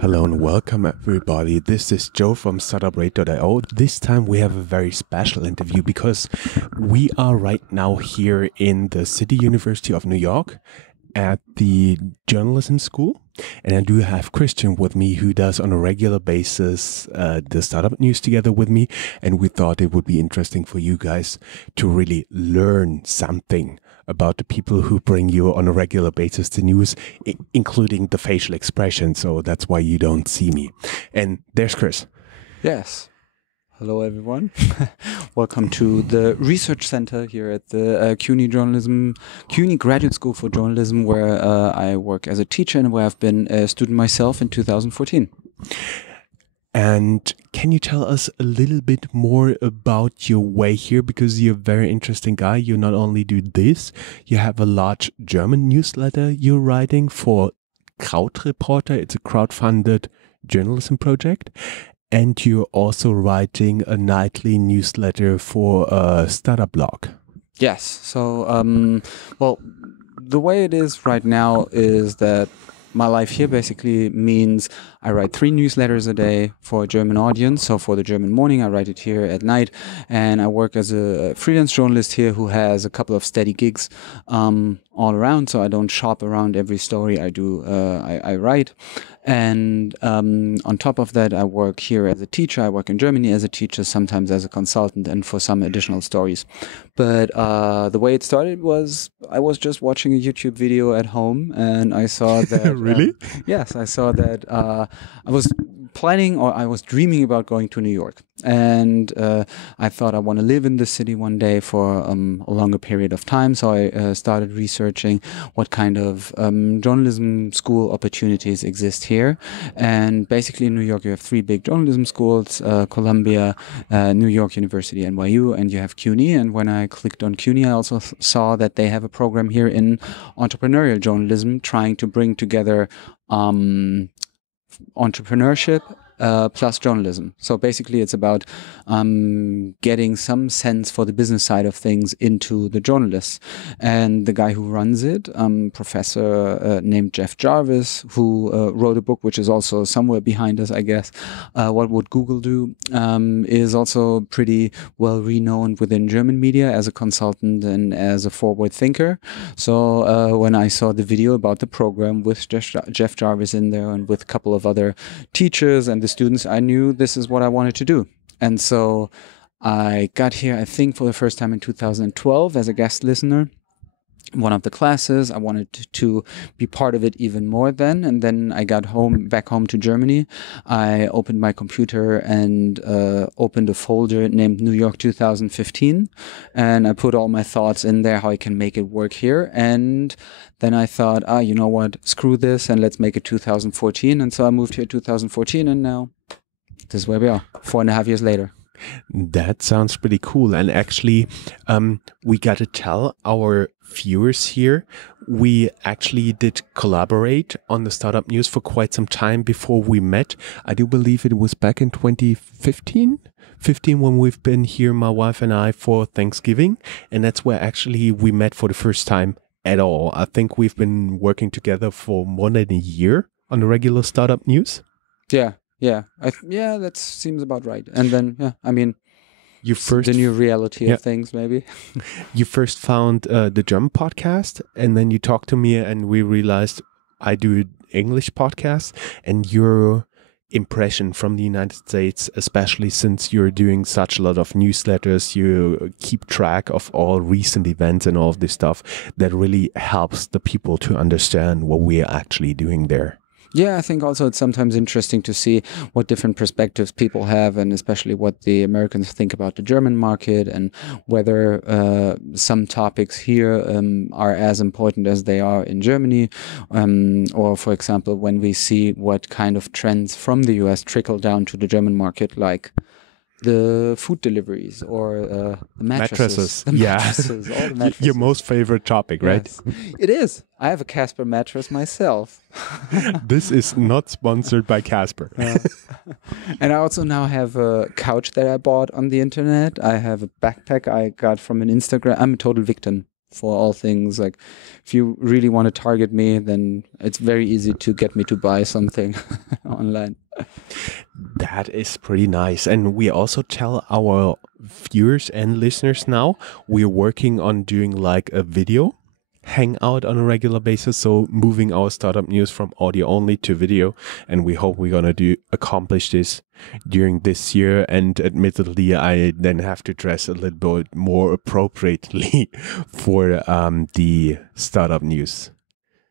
Hello and welcome everybody. This is Joe from Startuprad.io. This time we have a very special interview because we are right now here in the City University of New York at the journalism school. And I do have Christian with me who does on a regular basis the startup news together with me. And we thought it would be interesting for you guys to really learn something about the people who bring you on a regular basis the news, including the facial expression. So that's why you don't see me. And there's Chris. Yes. Hello, everyone. Welcome to the research center here at the CUNY Graduate School for Journalism, where I work as a teacher and where I've been a student myself in 2014. And can you tell us a little bit more about your way here? Because you're a very interesting guy. You not only do this, you have a large German newsletter you're writing for Krautreporter. It's a crowdfunded journalism project. And you're also writing a nightly newsletter for a startup blog. Yes. So, well, the way it is right now is that my life here basically means I write 3 newsletters a day for a German audience. So for the German morning, I write it here at night. And I work as a freelance journalist here who has a couple of steady gigs all around. So I don't shop around every story I do. I write. And on top of that, I work here as a teacher. I work in Germany as a teacher, sometimes as a consultant, and for some additional stories. But the way it started was I was just watching a YouTube video at home, and I saw that... Really? Yes, I saw that I was planning, or I was dreaming about going to New York. And I thought I want to live in the city one day for a longer period of time. So I started researching what kind of journalism school opportunities exist here. And basically in New York, you have 3 big journalism schools, Columbia, New York University, NYU, and you have CUNY. And when I clicked on CUNY, I also saw that they have a program here in entrepreneurial journalism trying to bring together entrepreneurship plus journalism. So basically it's about getting some sense for the business side of things into the journalists. And the guy who runs it, professor named Jeff Jarvis, who wrote a book which is also somewhere behind us, I guess, What Would Google Do, is also pretty well renowned within German media as a consultant and as a forward thinker. So when I saw the video about the program with Jeff Jarvis in there and with a couple of other teachers and the students, I knew this is what I wanted to do. And so I got here, I think, for the first time in 2012 as a guest listener. One of the classes. I wanted to be part of it even more then. And then I got back home to Germany. I opened my computer and opened a folder named New York 2015. And I put all my thoughts in there, how I can make it work here. And then I thought, you know what, screw this and let's make it 2014. And so I moved here 2014 and now this is where we are, 4.5 years later. That sounds pretty cool. And actually, we got to tell our viewers here, we actually did collaborate on the startup news for quite some time before we met. I do believe it was back in 2015 when we've been here, my wife and I, for Thanksgiving. And that's where actually we met for the first time at all. I think we've been working together for more than a year on the regular startup news. Yeah. Yeah, that seems about right. And then, I mean, the new reality of things, maybe. You first found the German podcast, and then you talked to me, and we realized I do English podcasts, and your impression from the United States, especially since you're doing such a lot of newsletters, you keep track of all recent events and all of this stuff, that really helps the people to understand what we're actually doing there. Yeah, I think also it's sometimes interesting to see what different perspectives people have, and especially what the Americans think about the German market, and whether some topics here are as important as they are in Germany. Or, for example, when we see what kind of trends from the US trickle down to the German market, like the food deliveries or the mattresses. The mattresses, all the mattresses. Your most favorite topic, right? Yes. It is. I have a Casper mattress myself. This is not sponsored by Casper. And I also now have a couch that I bought on the internet. I have a backpack I got from an Instagram. I'm a total victim for all things. Like, if you really want to target me, then it's very easy to get me to buy something online. That is pretty nice. And we also tell our viewers and listeners now we're working on doing like a video hangout on a regular basis. So moving our startup news from audio only to video. And we hope we're going to accomplish this during this year. And admittedly, I then have to dress a little bit more appropriately for the startup news.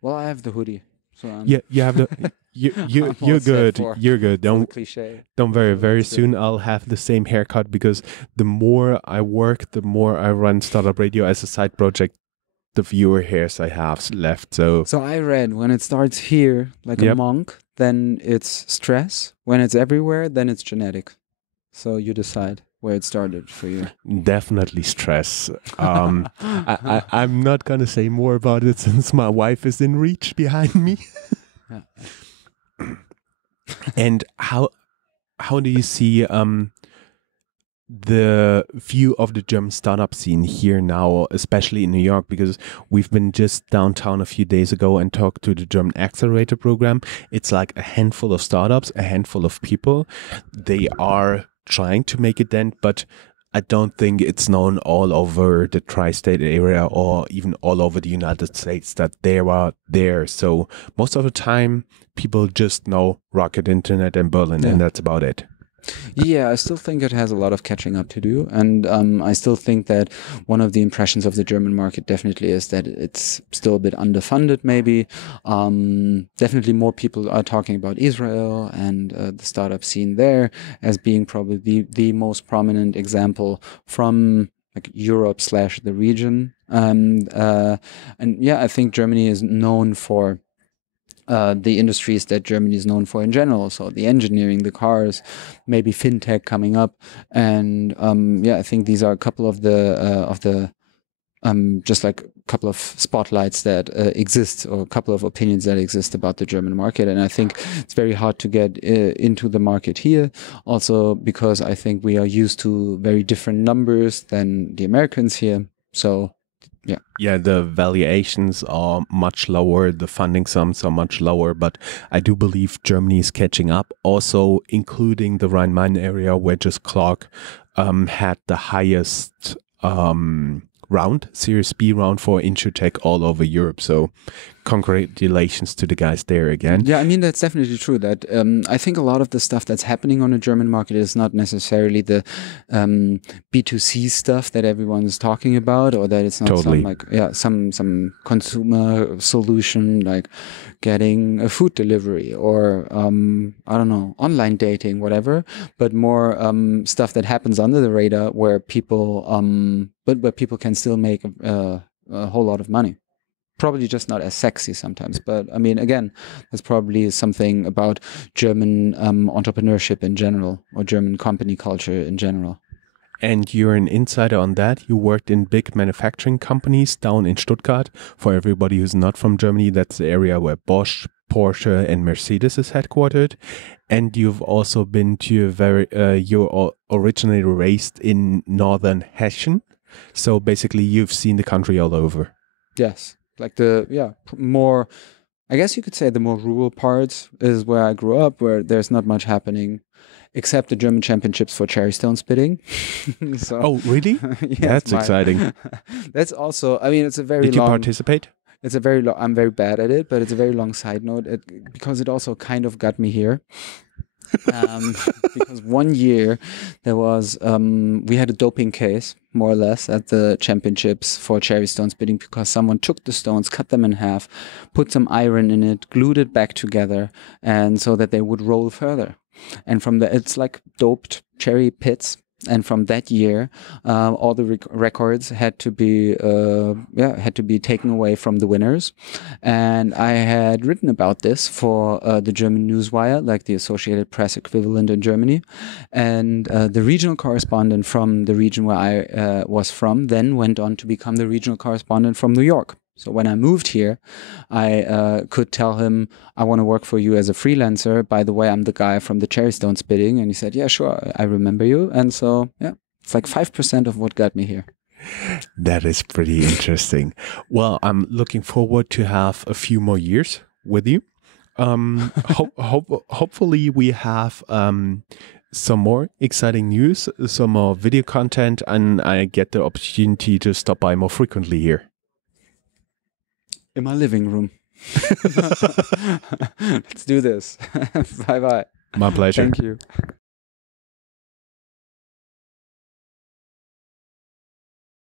Well, I have the hoodie. So yeah, you have the... You're good. You're good. Don't worry. Very soon I'll have the same haircut, because the more I work, the more I run Startup Radio as a side project, the fewer hairs I have left. So I read, when it starts here like a monk, then it's stress. When it's everywhere, then it's genetic. So you decide where it started for you. Definitely stress. I'm not gonna say more about it since my wife is in reach behind me. And how do you see the view of the German startup scene here now, especially in New York? Because we've been just downtown a few days ago and talked to the German Accelerator program. It's like a handful of startups, a handful of people. They are trying to make a dent, but I don't think it's known all over the tri-state area or even all over the United States that they are there. So most of the time, people just know Rocket Internet and Berlin, and that's about it. Yeah, I still think it has a lot of catching up to do. And I still think that one of the impressions of the German market definitely is that it's still a bit underfunded, maybe. Definitely more people are talking about Israel and the startup scene there as being probably the most prominent example from like Europe / the region. And yeah, I think Germany is known for the industries that Germany is known for in general. So the engineering, the cars, maybe fintech coming up. And yeah, I think these are a couple of the just like a couple of spotlights that exist, or a couple of opinions that exist about the German market. And I think it's very hard to get into the market here, also because I think we are used to very different numbers than the Americans here. So yeah, the valuations are much lower, the funding sums are much lower, but I do believe Germany is catching up, also including the Rhine-Main area, where just Clark had the highest round, Series B round for InsurTech all over Europe. So congratulations to the guys there again. Yeah, I mean, that's definitely true. That I think a lot of the stuff that's happening on the German market is not necessarily the B2C stuff that everyone's talking about, or that it's not some consumer solution like getting a food delivery or I don't know, online dating, whatever, but more stuff that happens under the radar where people but where people can still make a whole lot of money. Probably just not as sexy sometimes, but I mean, again, that's probably something about German entrepreneurship in general, or German company culture in general. And you're an insider on that. You worked in big manufacturing companies down in Stuttgart. For everybody who's not from Germany, that's the area where Bosch, Porsche, and Mercedes is headquartered. And you've also been to you're originally raised in northern Hessen. So basically, you've seen the country all over. Yes. Like more, I guess you could say the more rural parts is where I grew up, where there's not much happening except the German championships for cherry stone spitting. So, oh, really? Yes, that's exciting. That's also, I mean, it's a very long... Did you participate? It's a very long, I'm very bad at it, but it's a very long side note because it also kind of got me here. Because one year there was we had a doping case, more or less, at the championships for cherry stone spitting, because someone took the stones, cut them in half, put some iron in it, glued it back together, and so that they would roll further. And from it's like doped cherry pits. And from that year, all the records had to be taken away from the winners. And I had written about this for the German Newswire, like the Associated Press equivalent in Germany. And the regional correspondent from the region where I was from then went on to become the regional correspondent from New York. So when I moved here, I could tell him, I want to work for you as a freelancer. By the way, I'm the guy from the cherry stone spitting. And he said, yeah, sure, I remember you. And so, yeah, it's like 5% of what got me here. That is pretty interesting. Well, I'm looking forward to have a few more years with you. Hopefully we have some more exciting news, some more video content, and I get the opportunity to stop by more frequently here. In my living room. Let's do this. Bye-bye. My pleasure. Thank you.